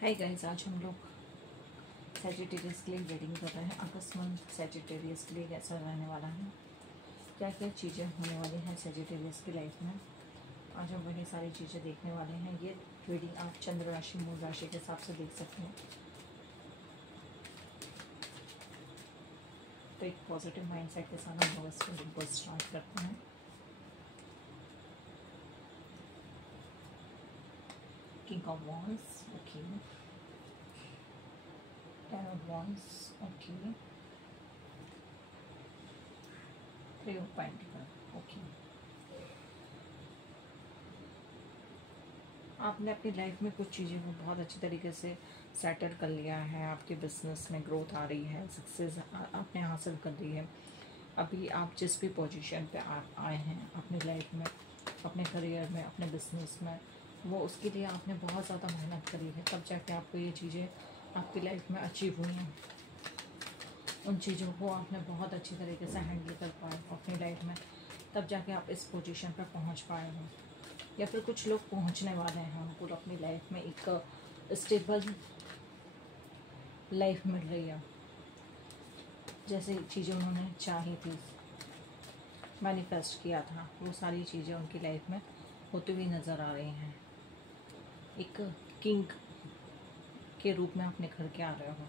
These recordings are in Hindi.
हाय गाइस, आज हम लोग सैजिटेरियस के लिए रीडिंग कर रहे हैं। अगस्त मंथ सैजिटेरियस के लिए कैसा रहने वाला है, क्या क्या चीज़ें होने वाली हैं सैजिटेरियस की लाइफ में। आज हम वही सारी चीज़ें देखने वाले हैं। ये रीडिंग आप चंद्र राशि मूल राशि के हिसाब से देख सकते हैं। तो एक पॉजिटिव माइंडसेट के साथ हम लोग इस रीडिंग को स्टार्ट करते हैं। King of wands, okay. Ten of wands, okay. Three of pentacle, okay. आपने अपनी लाइफ में कुछ चीज़ें को बहुत अच्छी तरीके से सेटल कर लिया है। आपके बिजनेस में ग्रोथ आ रही है, सक्सेस आपने हासिल कर ली है। अभी आप जिस भी पोजीशन पे आप आए हैं अपनी लाइफ में, अपने करियर में, अपने बिजनेस में, वो उसके लिए आपने बहुत ज़्यादा मेहनत करी है, तब जाके आपको ये चीज़ें आपकी लाइफ में अचीव हुई हैं। उन चीज़ों को आपने बहुत अच्छी तरीके से हैंडल कर पाए अपनी लाइफ में, तब जाके आप इस पोजीशन पर पहुंच पाए हो। या फिर कुछ लोग पहुंचने वाले हैं, उनको अपनी लाइफ में एक स्टेबल लाइफ मिल रही है। जैसे चीज़ें उन्होंने चाही थी, मैनिफेस्ट किया था, वो सारी चीज़ें उनकी लाइफ में होती हुई नज़र आ रही हैं। एक किंग के रूप में आप निखर के आ रहे हो,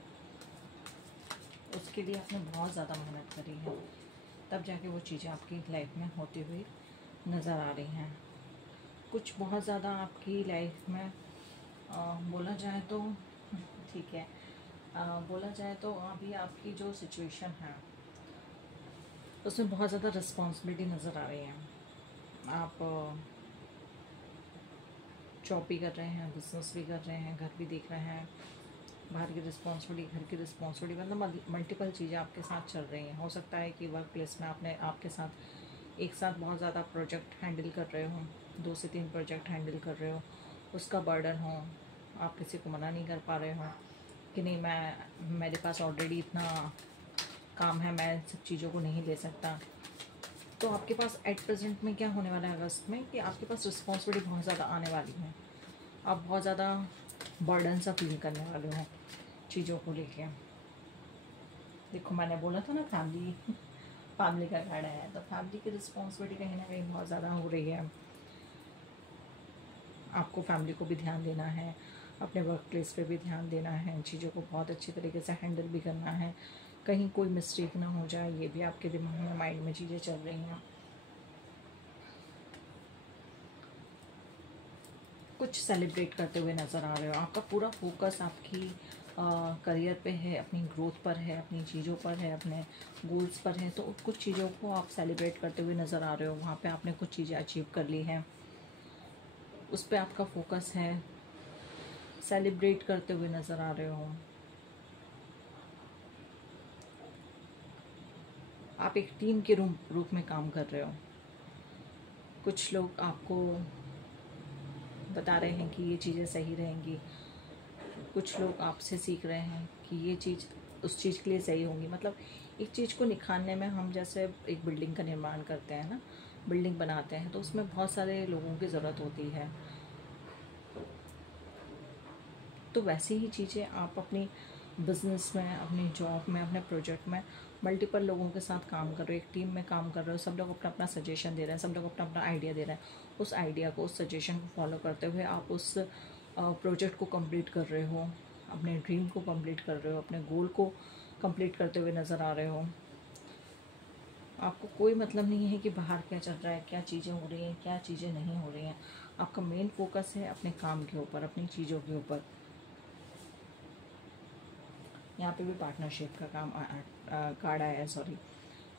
उसके लिए आपने बहुत ज़्यादा मेहनत करी है, तब जाके वो चीज़ें आपकी लाइफ में होती हुई नज़र आ रही हैं। कुछ बहुत ज़्यादा आपकी लाइफ में बोला जाए तो ठीक है, बोला जाए तो अभी आपकी जो सिचुएशन है उसमें बहुत ज़्यादा रिस्पॉन्सिबिलिटी नज़र आ रही है। आप जॉब भी कर रहे हैं, बिजनेस भी कर रहे हैं, घर भी देख रहे हैं, बाहर की रिस्पॉन्सिबिलिटी, घर की रिस्पॉन्सिबिलिटी, मतलब मल्टीपल चीज़ें आपके साथ चल रही हैं। हो सकता है कि वर्क प्लेस में आपने आपके साथ एक साथ बहुत ज़्यादा प्रोजेक्ट हैंडल कर रहे हो, 2 से 3 प्रोजेक्ट हैंडल कर रहे हो, उसका बर्डन हो, आप किसी को मना नहीं कर पा रहे हो कि नहीं, मेरे पास ऑलरेडी इतना काम है, मैं सब चीज़ों को नहीं ले सकता। तो आपके पास एट प्रेजेंट में क्या होने वाला है अगस्त में, कि आपके पास रिस्पॉन्सिबिलिटी बहुत ज़्यादा आने वाली है। आप बहुत ज़्यादा बर्डन सा फील करने वाले हो चीज़ों को लेके। देखो, मैंने बोला था ना फैमिली फैमिली का कार्ड है, तो फैमिली की रिस्पॉन्सिबिलिटी कहीं ना कहीं बहुत ज़्यादा हो रही है। आपको फैमिली को भी ध्यान देना है, अपने वर्क प्लेस पे भी ध्यान देना है, चीज़ों को बहुत अच्छी तरीके से हैंडल भी करना है, कहीं कोई मिस्टेक ना हो जाए, ये भी आपके दिमाग में, माइंड में चीज़ें चल रही हैं। कुछ सेलिब्रेट करते हुए नज़र आ रहे हो। आपका पूरा फोकस आपकी करियर पे है, अपनी ग्रोथ पर है, अपनी चीज़ों पर है, अपने गोल्स पर है। तो कुछ चीज़ों को आप सेलिब्रेट करते हुए नज़र आ रहे हो। वहाँ पे आपने कुछ चीज़ें अचीव कर ली हैं, उस पर आपका फोकस है, सेलिब्रेट करते हुए नज़र आ रहे हो। आप एक टीम के रूप में काम कर रहे हो। कुछ लोग आपको बता रहे हैं कि ये चीज़ें सही रहेंगी, कुछ लोग आपसे सीख रहे हैं कि ये चीज़ उस चीज़ के लिए सही होंगी। मतलब एक चीज़ को निखारने में, हम जैसे एक बिल्डिंग का निर्माण करते हैं ना, बिल्डिंग बनाते हैं, तो उसमें बहुत सारे लोगों की ज़रूरत होती है। तो वैसी ही चीज़ें आप अपनी बिज़नेस में, अपनी जॉब में, अपने प्रोजेक्ट में मल्टीपल लोगों के साथ काम कर रहे हो, एक टीम में काम कर रहे हो। सब लोग अपना अपना सजेशन दे रहे हैं, सब लोग अपना अपना आइडिया दे रहे हैं। उस आइडिया को, उस सजेशन को फॉलो करते हुए आप उस प्रोजेक्ट को कंप्लीट कर रहे हो, अपने ड्रीम को कंप्लीट कर रहे हो, अपने गोल को कंप्लीट करते हुए नज़र आ रहे हो। आपको कोई मतलब नहीं है कि बाहर क्या चल रहा है, क्या चीज़ें हो रही हैं, क्या चीज़ें नहीं हो रही हैं। आपका मेन फोकस है अपने काम के ऊपर, अपनी चीज़ों के ऊपर। यहाँ पे भी पार्टनरशिप का काम कार्ड आया है, सॉरी।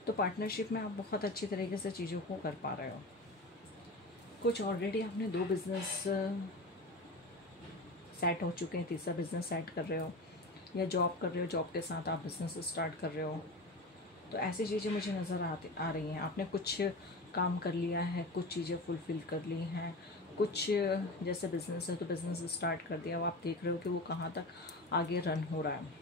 तो पार्टनरशिप में आप बहुत अच्छी तरीके से चीज़ों को कर पा रहे हो। कुछ ऑलरेडी आपने 2 बिज़नेस सेट हो चुके हैं, तीसरा बिज़नेस सेट कर रहे हो, या जॉब कर रहे हो, जॉब के साथ आप बिज़नेस स्टार्ट कर रहे हो। तो ऐसी चीज़ें मुझे नज़र आ रही हैं। आपने कुछ काम कर लिया है, कुछ चीज़ें फुलफ़िल कर ली हैं, कुछ जैसे बिज़नेस है तो बिज़नेस स्टार्ट कर दिया, अब आप देख रहे हो कि वो कहाँ तक आगे रन हो रहा है,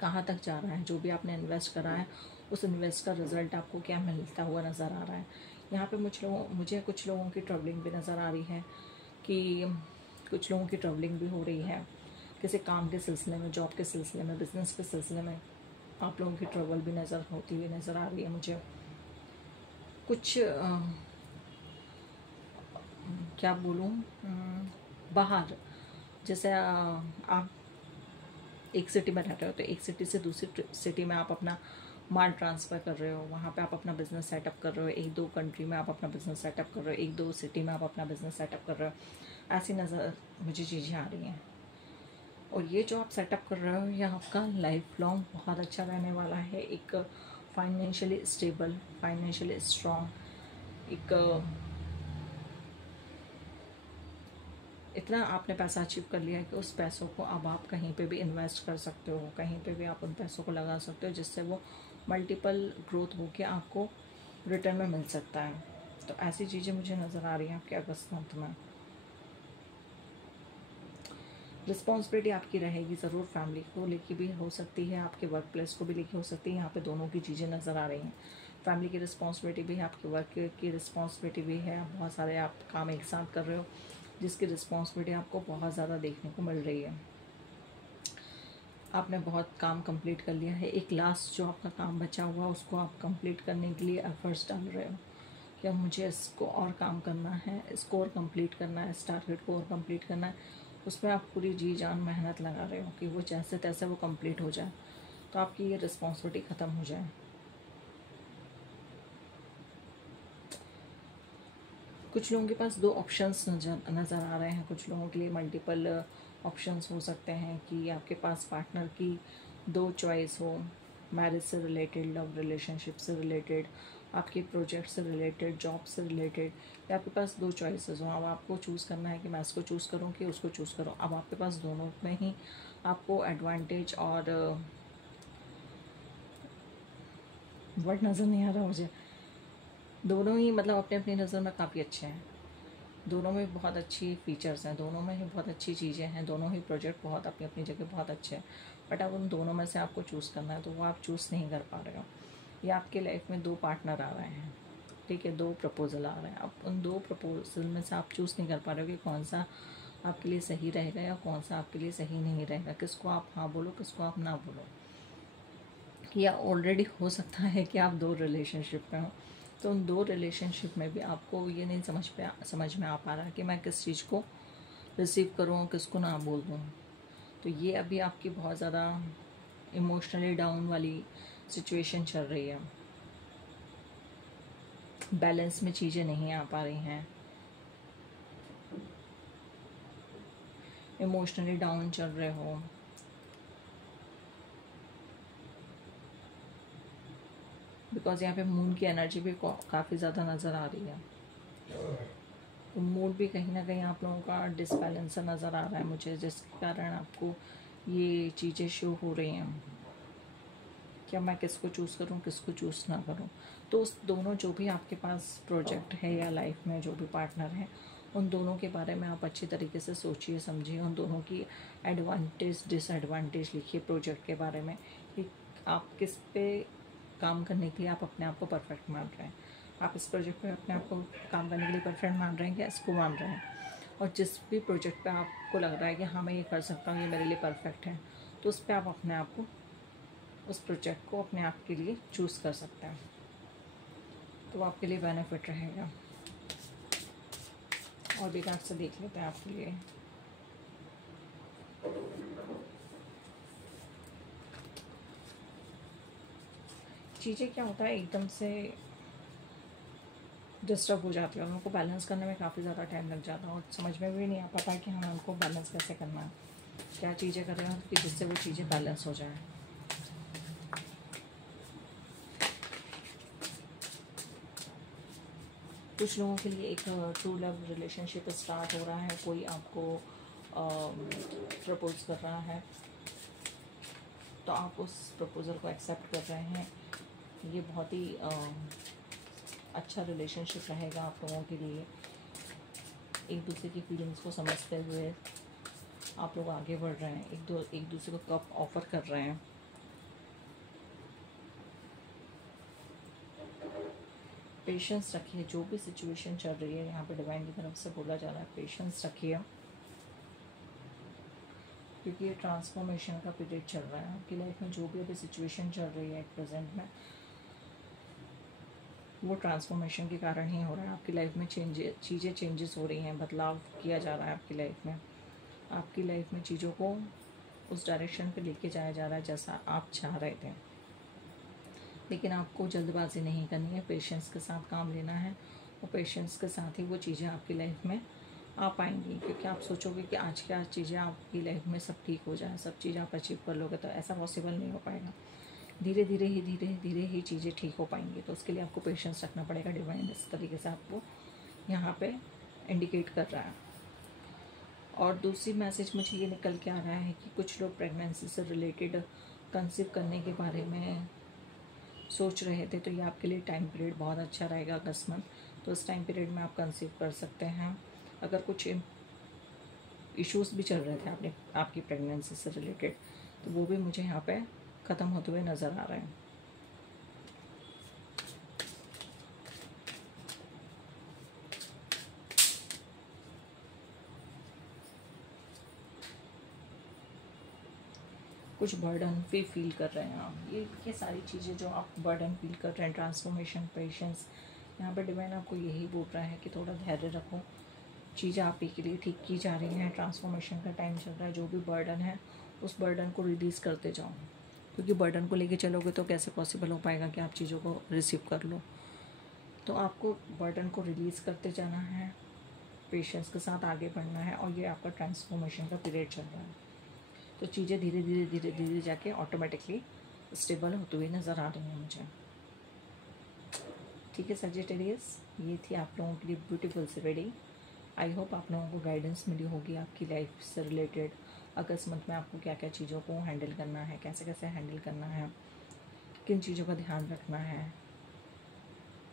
कहाँ तक जा रहा है। जो भी आपने इन्वेस्ट करा है, उस इन्वेस्ट का रिज़ल्ट आपको क्या मिलता हुआ नज़र आ रहा है। यहाँ पे मुझे कुछ लोगों की ट्रैवलिंग भी नज़र आ रही है, कि कुछ लोगों की ट्रैवलिंग भी हो रही है। किसी काम के सिलसिले में, जॉब के सिलसिले में, बिजनेस के सिलसिले में आप लोगों की ट्रबल भी नज़र होती हुई नज़र आ रही है मुझे। कुछ क्या बोलूँ, बाहर जैसे आप एक सिटी में रहते हो तो एक सिटी से दूसरी सिटी में आप अपना माल ट्रांसफ़र कर रहे हो, वहाँ पे आप अपना बिज़नेस सेटअप कर रहे हो, एक दो कंट्री में आप अपना बिज़नेस सेटअप कर रहे हो, एक दो सिटी में आप अपना बिज़नेस सेटअप कर रहे हो। ऐसी नज़र मुझे चीज़ें आ रही हैं। और ये जो आप सेटअप कर रहे हो ये आपका लाइफ लॉन्ग बहुत अच्छा रहने वाला है। एक फाइनेंशियली स्टेबल, फाइनेंशियली स्ट्रॉन्ग, एक इतना आपने पैसा अचीव कर लिया है कि उस पैसों को अब आप कहीं पे भी इन्वेस्ट कर सकते हो, कहीं पे भी आप उन पैसों को लगा सकते हो, जिससे वो मल्टीपल ग्रोथ होकर आपको रिटर्न में मिल सकता है। तो ऐसी चीज़ें मुझे नज़र आ रही हैं आपके अगस्त मंथ में। रिस्पॉन्सिबिलिटी आपकी रहेगी ज़रूर, फैमिली को लेके भी हो सकती है, आपके वर्क प्लेस को भी लेके हो सकती है। यहाँ पे दोनों की चीज़ें नज़र आ रही हैं। फैमिली की रिस्पॉन्सिबिलिटी भी है, आपके वर्क की रिस्पॉन्सिबिलिटी भी है। बहुत सारे आप काम एक साथ कर रहे हो जिसकी रिस्पॉन्सिबिलिटी आपको बहुत ज़्यादा देखने को मिल रही है। आपने बहुत काम कंप्लीट कर लिया है, एक लास्ट जो आपका काम बचा हुआ है उसको आप कंप्लीट करने के लिए एफर्ट्स डाल रहे हो कि अब मुझे इसको और काम करना है, इसको और कंप्लीट करना है, इस टारगेट को और कंप्लीट करना है। उसमें आप पूरी जी जान मेहनत लगा रहे हो कि वो जैसे तैसे वो कंप्लीट हो जाए, तो आपकी ये रिस्पॉन्सिबिलिटी ख़त्म हो जाए। कुछ लोगों के पास दो ऑप्शंस नज़र आ रहे हैं, कुछ लोगों के लिए मल्टीपल ऑप्शंस हो सकते हैं कि आपके पास पार्टनर की दो चॉइस हो, मैरिज से रिलेटेड, लव रिलेशनशिप से रिलेटेड, आपके प्रोजेक्ट से रिलेटेड, जॉब से रिलेटेड, या आपके पास दो चॉइसेस हो। अब आपको चूज़ करना है कि मैं इसको चूज़ करूँ कि उसको चूज़ करूँ। अब आपके पास दोनों में ही आपको एडवांटेज और वर्ड नज़र नहीं आ रहा मुझे, दोनों ही मतलब अपनी अपनी नज़र में काफ़ी अच्छे हैं। दोनों में बहुत अच्छी फीचर्स हैं, दोनों में ही बहुत अच्छी चीज़ें हैं, दोनों ही प्रोजेक्ट बहुत अपनी अपनी जगह बहुत अच्छे हैं। बट अब उन दोनों में से आपको चूज़ करना है तो वो आप चूज़ नहीं कर पा रहे हो। या आपके लाइफ में दो पार्टनर आ रहे हैं, ठीक है, दो प्रपोज़ल आ रहे हैं। अब उन दो प्रपोज़ल में से आप चूज़ नहीं कर पा रहे हो कि कौन सा आपके लिए सही रहेगा या कौन सा आपके लिए सही नहीं रहेगा, किसको आप हाँ बोलो, किसको आप ना बोलो। या ऑलरेडी हो सकता है कि आप दो रिलेशनशिप में हो, तो उन दो रिलेशनशिप में भी आपको ये नहीं समझ में आ पा रहा कि मैं किस चीज़ को रिसीव करूँ, किसको ना बोल दूँ। तो ये अभी आपकी बहुत ज़्यादा इमोशनली डाउन वाली सिचुएशन चल रही है। बैलेंस में चीज़ें नहीं आ पा रही हैं, इमोशनली डाउन चल रहे हो। बिकॉज यहाँ पे मून की एनर्जी भी काफ़ी ज़्यादा नज़र आ रही है, तो मूड भी कहीं ना कहीं आप लोगों का डिसबैलेंस नज़र आ रहा है मुझे, जिसके कारण आपको ये चीज़ें शो हो रही हैं कि अब मैं किसको चूज़ करूँ, किसको चूज़ ना करूँ। तो उस दोनों जो भी आपके पास प्रोजेक्ट है या लाइफ में जो भी पार्टनर है, उन दोनों के बारे में आप अच्छी तरीके से सोचिए, समझिए। उन दोनों की एडवांटेज डिसएडवांटेज लिखिए प्रोजेक्ट के बारे में कि आप किस पे काम करने के लिए आप अपने आप को परफेक्ट मान रहे हैं। आप इस प्रोजेक्ट पे अपने आप को काम करने के लिए परफेक्ट मान रहे हैं या इसको मान रहे हैं। और जिस भी प्रोजेक्ट पे आपको लग रहा है कि हाँ मैं ये कर सकता हूँ, ये मेरे लिए परफेक्ट है, तो उस पर आप अपने आप को, उस प्रोजेक्ट को अपने आप के लिए चूज़ कर सकते हैं, तो आपके लिए बेनिफिट रहेगा। और भी कार्ड से देख लेते हैं आपके लिए। चीज़ें क्या होता है एकदम से डिस्टर्ब हो जाती है और उनको बैलेंस करने में काफ़ी ज़्यादा टाइम लग जाता है और समझ में भी नहीं आ पाता कि हमें उनको बैलेंस कैसे करना है, क्या चीज़ें कर रहे हैं कि जिससे वो चीज़ें बैलेंस हो जाए। कुछ लोगों के लिए एक ट्रू लव रिलेशनशिप स्टार्ट हो रहा है, कोई आपको प्रपोज कर रहा है तो आप उस प्रपोज़ल को एक्सेप्ट कर रहे हैं। ये बहुत ही अच्छा रिलेशनशिप रहेगा आप लोगों के लिए। एक दूसरे की फीलिंग्स को समझते हुए आप लोग आगे बढ़ रहे हैं, एक दूसरे को कप ऑफर कर रहे हैं। पेशेंस रखिए, जो भी सिचुएशन चल रही है यहाँ पे डिवाइन की तरफ से बोला जा रहा है पेशेंस रखिए। क्योंकि ये ट्रांसफॉर्मेशन का पीरियड चल रहा है आपकी लाइफ में। जो भी अभी सिचुएशन चल रही है प्रेजेंट में, वो ट्रांसफॉर्मेशन के कारण ही हो रहा है। आपकी लाइफ में चीज़ें चेंजेस हो रही हैं, बदलाव किया जा रहा है आपकी लाइफ में। आपकी लाइफ में चीज़ों को उस डायरेक्शन पे लेके जाया जा रहा है जैसा आप चाह रहे थे। लेकिन आपको जल्दबाजी नहीं करनी है, पेशेंस के साथ काम लेना है, और पेशेंस के साथ ही वो चीज़ें आपकी लाइफ में आ पाएंगी। क्योंकि आप सोचोगे कि आज के आज चीज़ें आपकी लाइफ में सब ठीक हो जाए, सब चीज़ आप अचीव कर लोगे, तो ऐसा पॉसिबल नहीं हो पाएगा। धीरे धीरे ही चीज़ें ठीक हो पाएंगी। तो उसके लिए आपको पेशेंस रखना पड़ेगा। डिवाइन इस तरीके से आपको यहाँ पे इंडिकेट कर रहा है। और दूसरी मैसेज मुझे ये निकल के आ रहा है कि कुछ लोग प्रेगनेंसी से रिलेटेड कंसीव करने के बारे में सोच रहे थे, तो ये आपके लिए टाइम पीरियड बहुत अच्छा रहेगा, अगस्त मंथ। तो इस टाइम पीरियड में आप कंसीव कर सकते हैं। अगर कुछ इश्यूज़ भी चल रहे थे आपकी प्रेगनेंसी से रिलेटेड, तो वो भी मुझे यहाँ पे ख़त्म होते हुए नज़र आ रहे हैं। कुछ बर्डन भी फील कर रहे हैं आप। ये सारी चीज़ें जो आप बर्डन फील कर रहे हैं, ट्रांसफॉर्मेशन, पेशेंस, यहाँ पर डिवाइन आपको यही बोल रहा है कि थोड़ा धैर्य रखो। चीज़ें आप ही के लिए ठीक की जा रही हैं। ट्रांसफॉर्मेशन का टाइम चल रहा है। जो भी बर्डन है उस बर्डन को रिलीज़ करते जाओ, क्योंकि बर्डन को लेके चलोगे तो कैसे पॉसिबल हो पाएगा कि आप चीज़ों को रिसीव कर लो। तो आपको बर्डन को रिलीज़ करते जाना है, पेशेंस के साथ आगे बढ़ना है। और ये आपका ट्रांसफॉर्मेशन का पीरियड चल रहा है, तो चीज़ें धीरे धीरे जाके ऑटोमेटिकली स्टेबल होती हुई नज़र आ रही हैं मुझे। ठीक है सजिटेरियस, ये थी आप लोगों के लिए beautiful sea reading. I hope आप लोगों को गाइडेंस मिली होगी आपकी लाइफ से रिलेटेड। अगस्त मंथ में आपको क्या क्या चीज़ों को हैंडल करना है, कैसे कैसे हैंडल करना है, किन चीज़ों का ध्यान रखना है,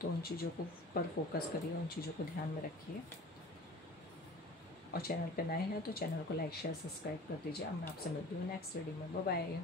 तो उन चीज़ों को पर फोकस करिए, उन चीज़ों को ध्यान में रखिए। और चैनल पे नए हैं तो चैनल को लाइक शेयर सब्सक्राइब कर दीजिए। अब मैं आपसे मिलती हूँ नेक्स्ट रीडिंग में। Bye bye.